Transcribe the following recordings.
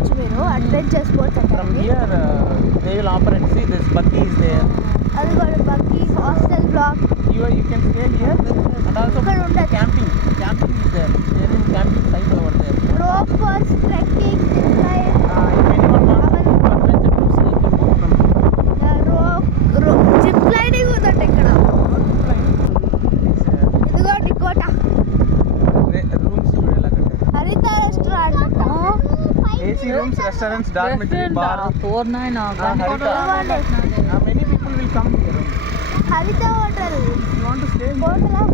చూడొచ్చు మీరు adventure sports From here, they will operate. See, this buggy is there. అది కూడా buggy hostel block You can stay here, and also ఇక్కడ ఉండొచ్చు. camping. Camping is there. There is camping site over there. Rope falls trekking If anyone wants to do adventure trips, they can go from zip lining ఉందంట ఇక్కడ. ఇదిగోండి కోట rooms ఎలా కట్టారు. హరిత restaurant అంట. AC rooms, restaurants, dormitory, bar. 4-9 Many people will come here. Haritha hotel You want to stay here? Hotel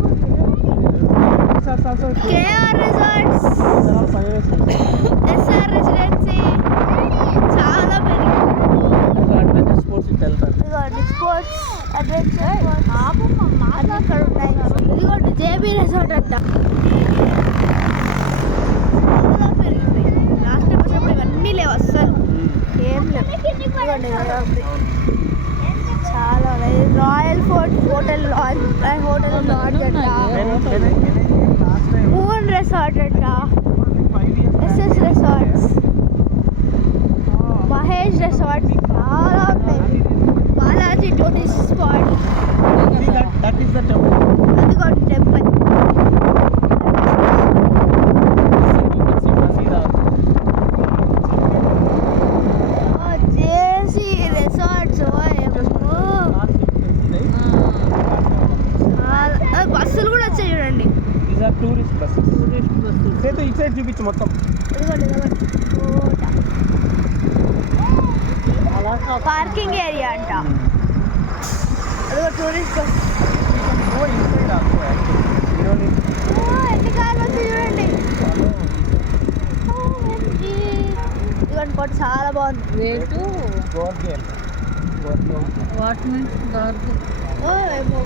Resorts also. K R resorts There are 5 resorts. S R residency చాలా పెరిగింది. Adventure sports in Delta. ఇదిగోండి sports adventure అన్నీ ఇక్కడ ఉన్నాయి. ఇదిగోండి JB resort అంట. చాలా పెరిగిపోయింది. లాస్ట్ టైం వచ్చినప్పుడు ఇవన్నీ లేవు అస్సలు ఏం లేవు. ఇదిగోండి ఇదిగోండి. చాలా ఉన్నాయి. Royal fort hotel hotel lodge అంట. Last time, మూన్ రిసార్ట్ అంట. 5 years back. S S resorts, Mahesh resorts చాలా ఉన్నాయి. Balaji tourist spot, See that is the temple. అదిగోండి temple. This side you can see Masjid also. J C resorts బస్సులు కూడా వచ్చాయి చూడండి. These are tourist buses. Setu ఇటు సైడ్ చూపించు మొత్తం. ఇదిగోండి ఇదిగోండి పార్కింగ్ ఏరియా అంట. అదిగో tourist bus. Go inside also actually. You don't need ఎన్ని కార్లు వచ్చాయి చూడండి. ఇదిగోండి కోట చాలా బాగుంది. Rate Gorgeous. వాట్ మీన్స్ గార్గు ఏమో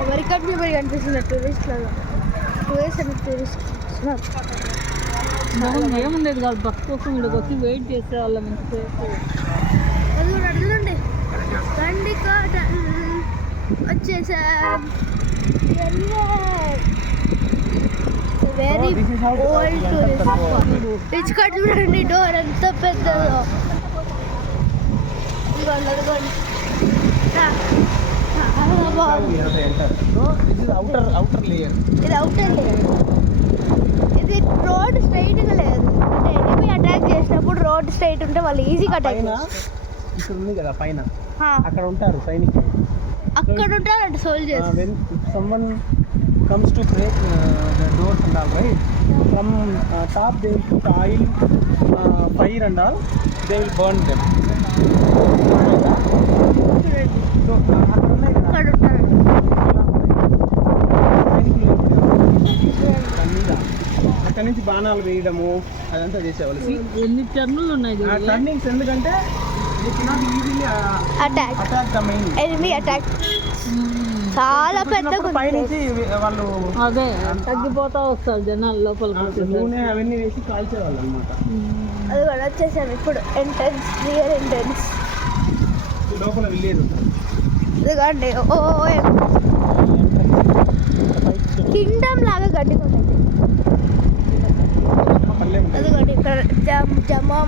అమెరికన్ పీపుల్ కనిపిస్తుంది టూరిస్ట్లలో. టూరిస్ట్ అంటే టూరిస్ట్ ఏముండేది కాదు బస్ కోసం ఇక్కడికి వచ్చి వెయిట్ చేసేవాళ్ళం ఇంతసేపు. అది కూడా అడుగుదండి రండి కోట వచ్చేసాం. Very this is how old to enter the tourist rich cut చూడండి. డోర్ ఎంత పెద్దదో. ఇదిగోండి అదిగోండి చాలా బాగుంది. you have to enter. So this is outer layer. ఇది అవుటర్ లేదు. ఇది రోడ్ స్ట్రైట్గా లేదు. అంటే ఎనిమి అటాక్ చేసినప్పుడు రోడ్ స్ట్రైట్ ఉంటే వాళ్ళు ఈజీగా అటాక్ పైన చేస్తారు. ఇక్కడ ఉంది కదా పైన అక్కడ ఉంటారు సైనికులు. అక్కడ ఉంటారంట soldiers. When someone comes to break the doors and all, right, from top they will put oil, fire and all, they will burn them. చూడండి So అక్కడ ఉన్నాయి కదా అక్కడ ఉంటారంట. సైనికులు చూడండి అన్నీగా అక్కడ నుంచి బాణాలు వేయడము అదంతా చేసేవాళ్ళు. See, ఎన్ని టర్నులు ఉన్నాయి ఆ టర్నింగ్స్ ఎందుకంటే they cannot easily attack attack the main. Enemy attack చాలా పెద్దగా పైనుంచి ఉంది. వాళ్ళు అదే తగ్గిపోతా వస్తారు జనాలు లోపలికి నూనె అవన్నీ వేసి కాల్చేవాళ్ళు అనమాట. అది కూడా వచ్చేసాము ఇప్పుడు ఎంట్రన్స్ రియల్ ఎంట్రన్స్. లోపల వెళ్ళేది ఇదిగోండి ఓ కింగ్డమ్ లాగా కట్టుకోండి. పల్లెం అదిగోండి ఇక్కడ జమా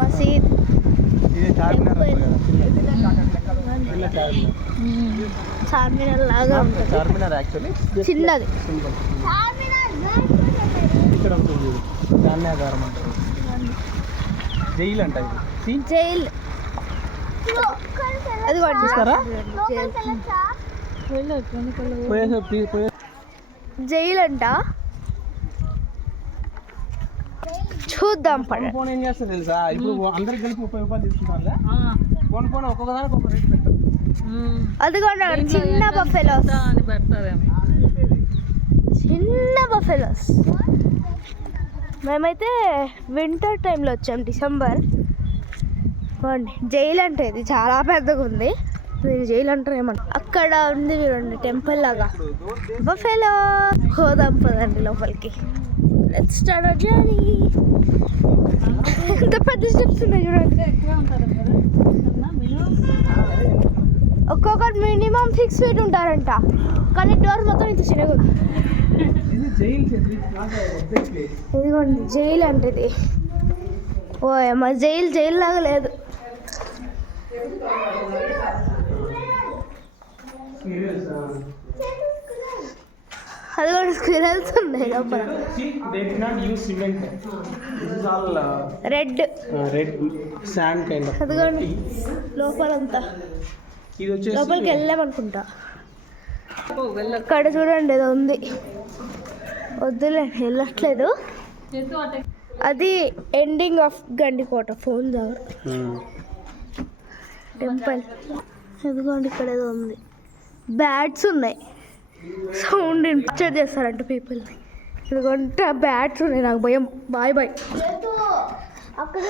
మసీద్ ఇది చార్మినార్ టెంపుల్. చిన్న చార్మినార్. చార్మినార్ లాగా ఉంటుంది. చార్మినార్ యాక్చువల్లీ చిన్నది. ఇక్కడ ఉంటుంది ధాన్యాగారం అంటారు. జైలు అంట ఇది. See? జైల్ అది చూస్తారా? జైల్ జైల్ అంట. చూద్దాం పడ. ఫోన్ ఏం చేస్తారు తెలుసా? ఇప్పుడు అందరికి కలిపి 30 రూపాయలు తీసుకుంటారు. ఫోన్ ఒక్కొక్కదానికి ఒక రేట్ పెట్టారు. అదిగోండి అక్కడ చిన్న బఫెలోస్. అని పెడతారేమో. చిన్న బఫెలోస్. మేమైతే వింటర్ టైంలో వచ్చాం డిసెంబర్. జైల్ అంటే ఇది చాలా పెద్దగా ఉంది. దీన్ని జైలు అంటారు ఏమన్నా. అక్కడ ఉంది చూడండి టెంపుల్ లాగా బఫెలో. పోదాం పదండి లోపలికి. Let's start our journey. ఎంత పెద్ద స్టెప్స్ ఉన్నాయి చూడండి. ఒక్కొక్కటి మినిమం 6 feet ఉంటారంట. కానీ డోర్ మొత్తం ఇంత చిన్నగా ఉంది. ఇది జైలు. ఇదిగోండి జైలు అంటే ఇది. ఓ మా జైలు లాగా లేదు. అది కూడా స్క్విరల్స్ ఉన్నాయి లోపల. Red sand kind of. అదిగోండి లోపలంతా. ఇది వచ్చేసి లోపలికి వెళ్ళామనుకుంటా. ఇక్కడ చూడండి ఏదో ఉంది. వద్దులే వెళ్ళట్లేదు. అది ఎండింగ్ ఆఫ్ గండికోట ఫోన్ దగ్గర టెంపుల్. ఇదిగోండి ఇక్కడ ఏదో ఉంది. బ్యాట్స్ ఉన్నాయి. సౌండ్ ఇన్పిక్చర్ చేస్తారంట పీపుల్ని. ఇదిగోంటే బ్యాట్స్ ఉన్నాయి. నాకు భయం. బాయ్ అక్కడ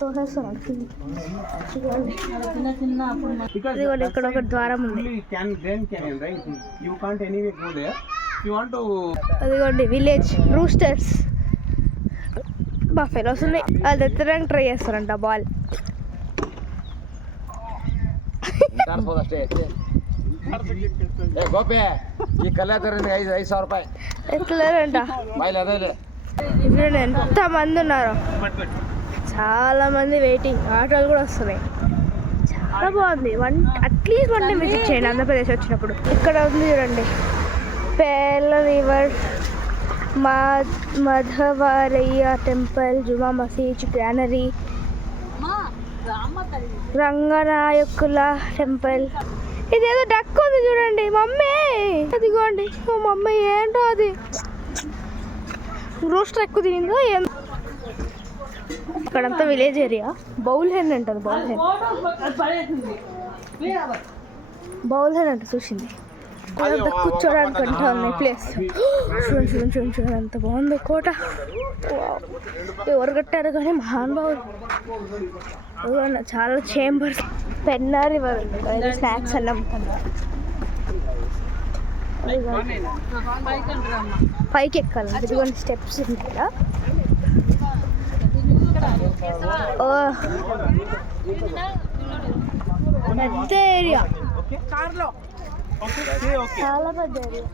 తోసేస్తాను. ఇదిగోండి ఇక్కడ ఒక ద్వారం ఉంది. అదిగోండి విలేజ్ రూస్టర్స్ బఫెలోస్ ఉన్నాయి. అది ఎత్తడానికి ట్రై చేస్తారంట బాల్. ఎత్తలేరంట. ఎంత మంది ఉన్నారు, చాలా మంది వెయిటింగ్. ఆటోలు కూడా వస్తున్నాయి. చాలా బాగుంది. అట్లీస్ట్ 1 టైం విజిట్ చేయండి ఆంధ్రప్రదేశ్ వచ్చినప్పుడు. ఇక్కడ ఉంది చూడండి పేర్ల రివర్, మధవరయ్య టెంపుల్, జుమా మసీద్, గ్రానరీ, రంగనాయకుల టెంపుల్. ఇదేదో డక్ ఉంది చూడండి మమ్మీ. అదిగోండి ఓ మమ్మీ ఏంటో అది రోస్టర్ ఎక్కువ తినిందో ఏం. ఇక్కడంతా విలేజ్ ఏరియా. బౌల్ హెన్ అంటారు. బౌల్ హెన్ అంటే చూసింది. అదంతా కూర్చోడానికి అంటా ఉన్నాయి ప్లేస్. చూడండి అంత బాగుంది కోట. ఎవరు కట్టారు కానీ మహానుభావులు. చాలా చేంబర్స్. పెన్నా రివర్ ఉంది. స్నాక్స్ అన్నీ అమ్ముతున్నారు. పైకి ఎక్కాలి. ఇదిగోండి స్టెప్స్ ఉంటాయా. పెద్ద ఏరియా, చాలా పెద్ద ఏరియా.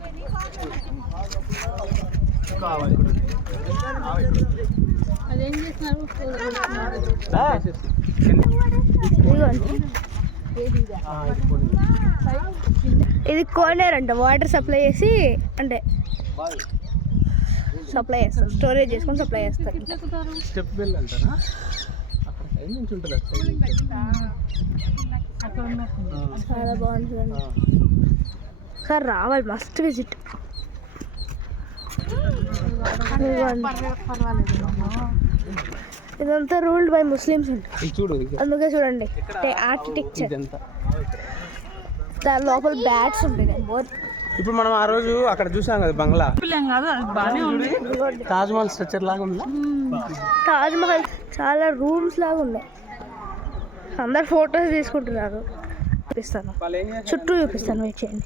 ఇది కోనేరు అంట. వాటర్ సప్లై చేసి అంటే సప్లై చేస్తారు, స్టోరేజ్ చేసుకొని సప్లై చేస్తారు. స్టెప్ వెల్ అంటారా? చాలా బాగుంటుంది. సార్ రావాలి, మస్ట్ విజిట్. ఇదంతా రూల్డ్ బై ముస్లిమ్స్ అంట. అందుకే చూడండి ఆర్కిటెక్చర్. దాని లోపల బ్యాట్స్ ఉంటాయి. ఇప్పుడు మనం ఆ రోజు అక్కడ చూసాం కదా బంగ్లా, తాజ్ మహల్ స్ట్రక్చర్ లాగా ఉంది. తాజ్ మహల్ చాలా రూమ్స్ లాగా ఉన్నాయి. అందరు ఫొటోస్ తీసుకుంటున్నారు. చూపిస్తాను, చుట్టూ చూపిస్తాను. వెయిట్ చేయండి.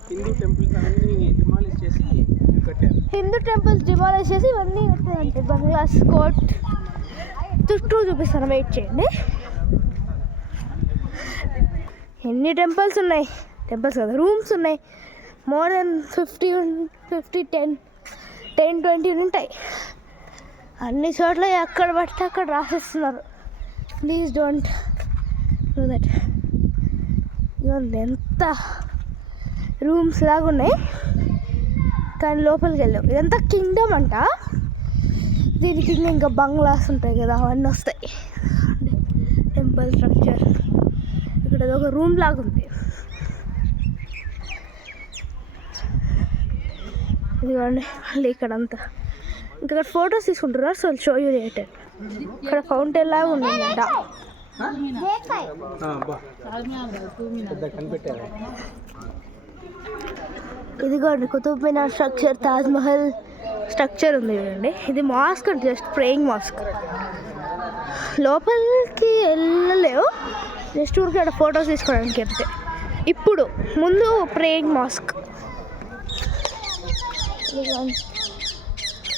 హిందూ టెంపుల్స్ డిమాలిష్ చేసి ఇవన్నీ కట్టారంటే బంగ్లాస్ కోట్ చుట్టూ చూపిస్తాను. వెయిట్ చేయండి. ఎన్ని టెంపుల్స్ ఉన్నాయి. టెంపుల్స్ కదా, రూమ్స్ ఉన్నాయి. మోర్ దెన్ 50, 10-20 ఉంటాయి. అన్ని చోట్ల ఎక్కడ పడితే అక్కడ రాసేస్తున్నారు. Please don't do that. ఎంత రూమ్స్ లాగా ఉన్నాయి కానీ లోపలికి వెళ్ళాం. ఇదంతా కింగ్డమ్ అంట. దీనికి ఇంకా బంగ్లాస్ ఉంటాయి కదా, అవన్నీ వస్తాయి. Temple structure. ఇక్కడ ఒక రూమ్ లాగా ఉంది. ఇదిగోండి మళ్ళీ ఇక్కడంతా ఇంకా ఫొటోస్ తీసుకుంటారు. So show you later. ఇక్కడ ఫౌంటైన్ లాగా ఉందంట. ఇదిగోండి కుతుబ్ మినార్ స్ట్రక్చర్, తాజ్ మహల్ స్ట్రక్చర్ ఉంది చూడండి. ఇది మాస్క్ అంటే జస్ట్ ప్రేయింగ్ మాస్క్. లోపలికి వెళ్ళలేవు, జస్ట్ ఊరికి అక్కడ ఫొటోస్ తీసుకోవడానికి వెళ్తే. ఇప్పుడు ముందు ప్రేయింగ్ మాస్క్.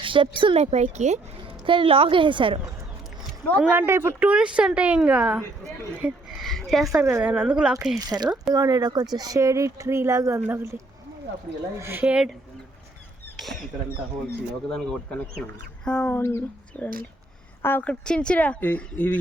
స్టెప్స్ ఉన్నాయి పైకి కానీ లాక్ వేసేసారు. ఎందుకంటే ఇప్పుడు టూరిస్ట్ అంటే ఇంకా చేస్తారు కదా, అందుకు లాక్ వేసేసారు. ఇదిగోండి ఇక్కడ కొంచెం షేడీ ట్రీ లాగా ఉంది. ఒకటి షేడ్ అవును చూడండి. ఒక చిన్న చిన్న ఇవి